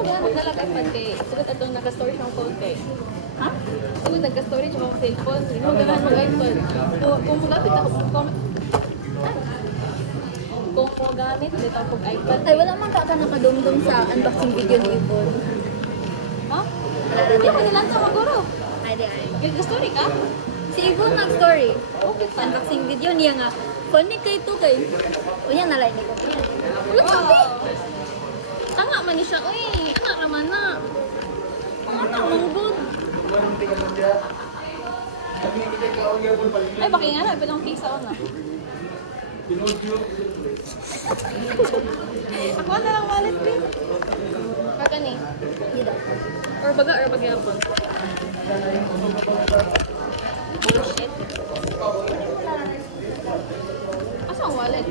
Amo gana magdala kay pan kay sugod atong naka-store siyang phone kay. Ha? Sugod nagka-store siyang cellphone. Sige mo ganahan mag-iPhone. Kung magapit ako kung mo gamit dito ako iPad. Ay, wala man ka nakadumdum sa unboxing video ni Yvonne. Ha? Hindi ko nilang sa maguro. Ay, di ay. Nag-story ka? Si Yvonne nag-story. Okay pa. Unboxing video niya nga. Funny kay ito kay. O yan, nalay ni ko. Ulit sabi. Tanga man ni siya. Uy, anak naman na. Ang anak, manggod. Ay, baki nga na. Pinang pisa ko na. Ako na lang wallet, babe. Pagka ni? Dito. Or bagyapon? Oh, shit. Asa ang wallet?